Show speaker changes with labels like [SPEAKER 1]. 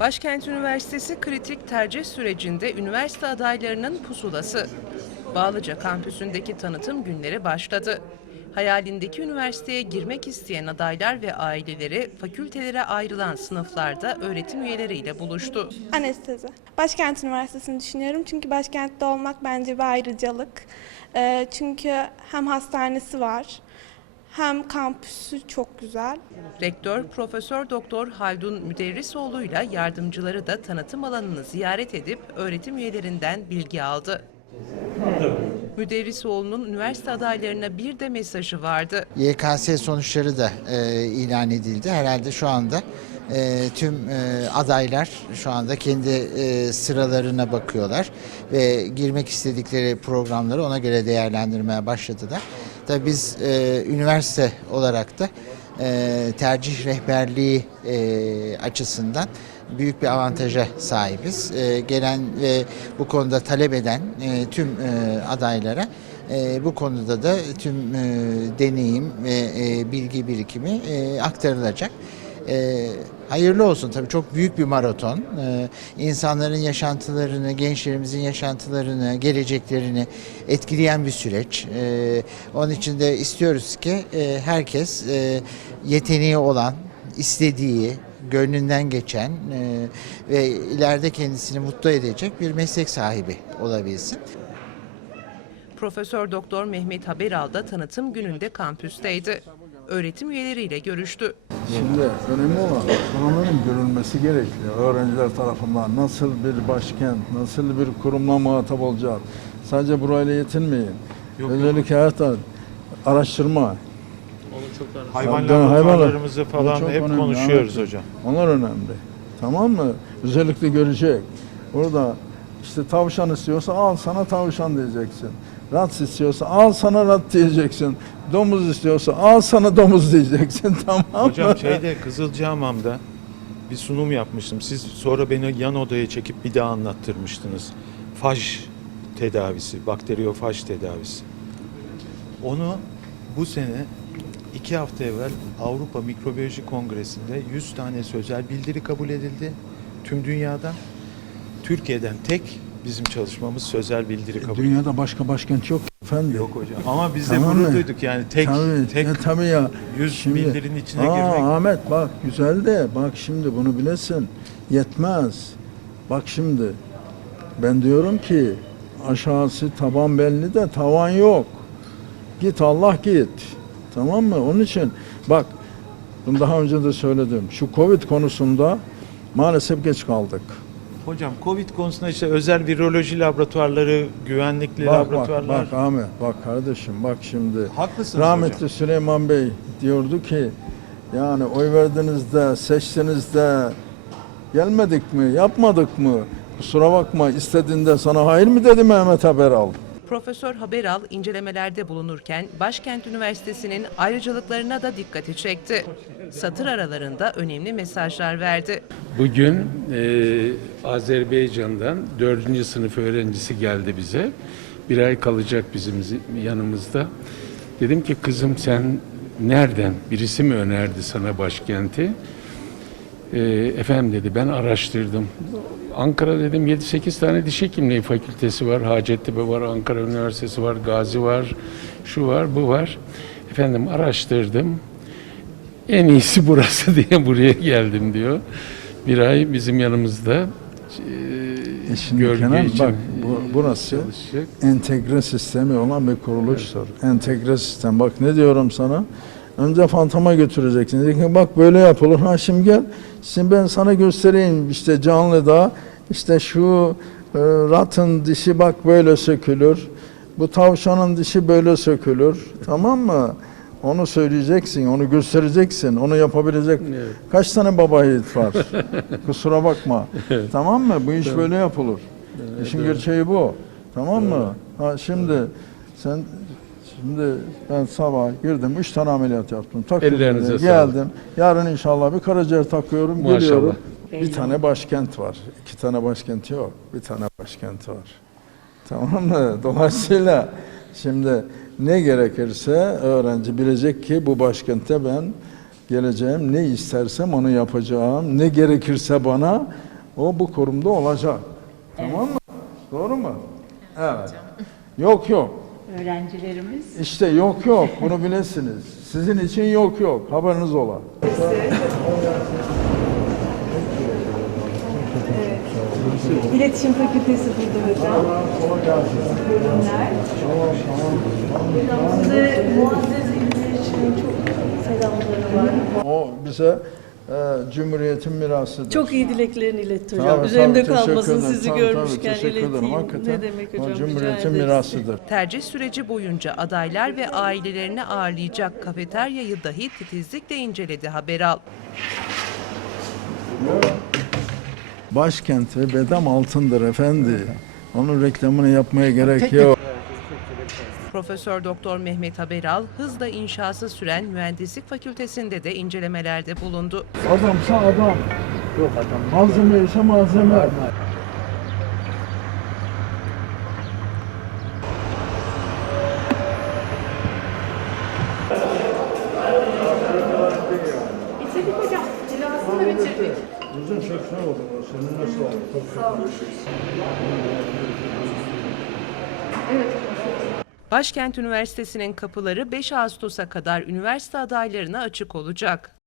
[SPEAKER 1] Başkent Üniversitesi kritik tercih sürecinde üniversite adaylarının pusulası. Bağlıca kampüsündeki tanıtım günleri başladı. Hayalindeki üniversiteye girmek isteyen adaylar ve aileleri fakültelere ayrılan sınıflarda öğretim üyeleriyle buluştu.
[SPEAKER 2] Anestezi. Başkent Üniversitesi'ni düşünüyorum çünkü başkentte olmak bence bir ayrıcalık. Ee, çünkü hem hastanesi var hem kampüsü çok güzel.
[SPEAKER 1] Rektör Profesör Doktor Haldun Müderrisoğlu'yla yardımcıları da tanıtım alanını ziyaret edip öğretim üyelerinden bilgi aldı. Müderrisoğlu'nun üniversite adaylarına bir de mesajı vardı.
[SPEAKER 3] YKS sonuçları da e, ilan edildi. Herhalde şu anda e, tüm e, adaylar şu anda kendi e, sıralarına bakıyorlar ve girmek istedikleri programları ona göre değerlendirmeye başladılar. Tabii biz e, üniversite olarak da e, tercih rehberliği e, açısından büyük bir avantaja sahibiz. E, gelen ve bu konuda talep eden e, tüm e, adaylara e, bu konuda da tüm e, deneyim ve e, bilgi birikimi e, aktarılacak. E, hayırlı olsun tabii çok büyük bir maraton. E, insanların yaşantılarını, gençlerimizin yaşantılarını, geleceklerini etkileyen bir süreç. E, onun için de istiyoruz ki e, herkes e, yeteneği olan, istediği, gönlünden geçen e, ve ileride kendisini mutlu edecek bir meslek sahibi olabilsin.
[SPEAKER 1] Profesör Doktor Mehmet Haberal da tanıtım gününde kampüsteydi. Öğretim üyeleriyle görüştü.
[SPEAKER 4] Şimdi önemli olan bunların görülmesi gerekiyor. Öğrenciler tarafından nasıl bir başkent, nasıl bir kurumla muhatap olacağız. Sadece burayla yetinmeyin. Özellikle hayatta araştırma.
[SPEAKER 5] Hayvan
[SPEAKER 4] Ben hayvan-
[SPEAKER 5] laboratuvarlarımızı
[SPEAKER 4] O
[SPEAKER 5] falan
[SPEAKER 4] çok
[SPEAKER 5] hep
[SPEAKER 4] önemli,
[SPEAKER 5] konuşuyoruz
[SPEAKER 4] evet.
[SPEAKER 5] hocam.
[SPEAKER 4] Onlar önemli. Tamam mı? Özellikle görecek. Burada işte tavşan istiyorsa al sana tavşan diyeceksin. Rat istiyorsa al sana rat diyeceksin. Domuz istiyorsa al sana domuz diyeceksin. Tamam mı?
[SPEAKER 5] Hocam şeyde Kızılcahamam'da bir sunum yapmıştım. Siz sonra beni yan odaya çekip bir daha anlattırmıştınız. Faj tedavisi, bakteriyofaj tedavisi. Onu bu sene iki hafta evvel Avrupa Mikrobiyoloji Kongresi'nde 100 tane sözel bildiri kabul edildi. Tüm dünyadan. Türkiye'den tek bizim çalışmamız sözel bildiri kabul edildi.
[SPEAKER 4] Dünyada başka başkent yok efendim.
[SPEAKER 5] Yok hocam. Ama biz de
[SPEAKER 4] Tamam mı?
[SPEAKER 5] duyduk yani tek
[SPEAKER 4] tabii,
[SPEAKER 5] tek
[SPEAKER 4] e, tabii ya.
[SPEAKER 5] 100 bildirinin içine
[SPEAKER 4] Aa,
[SPEAKER 5] girmek.
[SPEAKER 4] Ahmet bak güzel de bak şimdi bunu bilesin. Yetmez. Bak şimdi ben diyorum ki aşağısı taban belli de tavan yok. Git Allah git. Tamam mı? Onun için bak bunu daha önce de söyledim. Şu Covid konusunda maalesef geç kaldık.
[SPEAKER 5] Hocam Covid konusunda işte özel viroloji laboratuvarları, güvenlikli
[SPEAKER 4] Bak bak
[SPEAKER 5] laboratuvarlar.
[SPEAKER 4] bak Ahmet bak kardeşim bak şimdi.
[SPEAKER 5] Haklısınız
[SPEAKER 4] Rahmetli
[SPEAKER 5] hocam.
[SPEAKER 4] Süleyman Bey diyordu ki yani oy verdiniz de seçtiniz de gelmedik mi yapmadık mı kusura bakma istediğinde sana hayır mı dedi Mehmet Haberal.
[SPEAKER 1] Profesör Haberal incelemelerde bulunurken Başkent Üniversitesi'nin ayrıcalıklarına da dikkati çekti. Satır aralarında önemli mesajlar verdi.
[SPEAKER 6] Bugün e, Azerbaycan'dan dördüncü sınıf öğrencisi geldi bize. Bir ay kalacak bizim zi- yanımızda. Dedim ki kızım sen nereden? Birisi mi önerdi sana başkenti? E, efendim dedi ben araştırdım. Ankara dedim 7-8 tane diş hekimliği fakültesi var. Hacettepe var, Ankara Üniversitesi var, Gazi var, şu var, bu var. Efendim araştırdım. En iyisi burası diye buraya geldim diyor. Bir ay bizim yanımızda e,
[SPEAKER 4] şimdi
[SPEAKER 6] gölge
[SPEAKER 4] Kenan,
[SPEAKER 6] için
[SPEAKER 4] bak, bu- burası-
[SPEAKER 6] çalışacak.
[SPEAKER 4] Entegre sistemi olan bir kuruluştur. Entegre sistem bak ne diyorum sana. Önce fantoma götüreceksin. Diyeceksin ki bak böyle yapılır. Ha şimdi gel. Şimdi ben sana göstereyim işte canlıda işte şu e, ratın dişi bak böyle sökülür. Bu tavşanın dişi böyle sökülür. Tamam mı? Onu söyleyeceksin, onu göstereceksin, onu yapabilecek
[SPEAKER 6] Evet.
[SPEAKER 4] kaç tane baba yiğit var? Kusura bakma. Tamam mı? Bu iş böyle yapılır. İşin gerçeği bu. Tamam mı? Ha şimdi sen şimdi ben sabah girdim, üç tane ameliyat yaptım.
[SPEAKER 6] Ellerinize
[SPEAKER 4] buraya,
[SPEAKER 6] sağlık.
[SPEAKER 4] geldim. Yarın inşallah bir karaciğer takıyorum,
[SPEAKER 6] Maşallah.
[SPEAKER 4] geliyorum. Bir tane başkent var. İki tane başkent yok. Bir tane başkent var. Tamam mı? Dolayısıyla şimdi ne gerekirse öğrenci bilecek ki bu başkente ben geleceğim. Ne istersem onu yapacağım. Ne gerekirse bana O bu kurumda olacak. Tamam mı? Doğru mu? Evet. Yok yok.
[SPEAKER 7] öğrencilerimiz.
[SPEAKER 4] İşte yok yok. Bunu bilesiniz. Sizin için yok yok. Haberiniz ola.
[SPEAKER 7] İletişim Fakültesi burada hocam. Bölümler. Size Muazzez İlmi için çok selamları var.
[SPEAKER 4] O bize e, Cumhuriyet'in mirasıdır.
[SPEAKER 7] Çok iyi dileklerini iletti hocam.
[SPEAKER 4] Tabii,
[SPEAKER 7] Üzerimde
[SPEAKER 4] tabii,
[SPEAKER 7] kalmasın
[SPEAKER 4] ederim.
[SPEAKER 7] sizi
[SPEAKER 4] Tabii,
[SPEAKER 7] görmüşken
[SPEAKER 4] tabii,
[SPEAKER 7] ileteyim.
[SPEAKER 4] Hakikaten
[SPEAKER 7] Ne demek hocam
[SPEAKER 4] Cumhuriyet'in mirasıdır.
[SPEAKER 1] Tercih süreci boyunca adaylar ve ailelerini ağırlayacak kafeteryayı dahi titizlikle inceledi Haberal.
[SPEAKER 4] Başkent ve bedem altındır efendi. Onun reklamını yapmaya gerek yok.
[SPEAKER 1] Profesör Doktor Mehmet Haberal hızla inşası süren mühendislik fakültesinde de incelemelerde bulundu.
[SPEAKER 4] Adamsa adam. Yok adam. Malzeme ise malzeme.
[SPEAKER 7] Bitirdik hocam. Cilasını da bitirdik.
[SPEAKER 4] Uzun çok sağ olun. Senin nasıl oldu? Çok sağ olun.
[SPEAKER 1] Başkent Üniversitesi'nin kapıları 5 Ağustos'a kadar üniversite adaylarına açık olacak.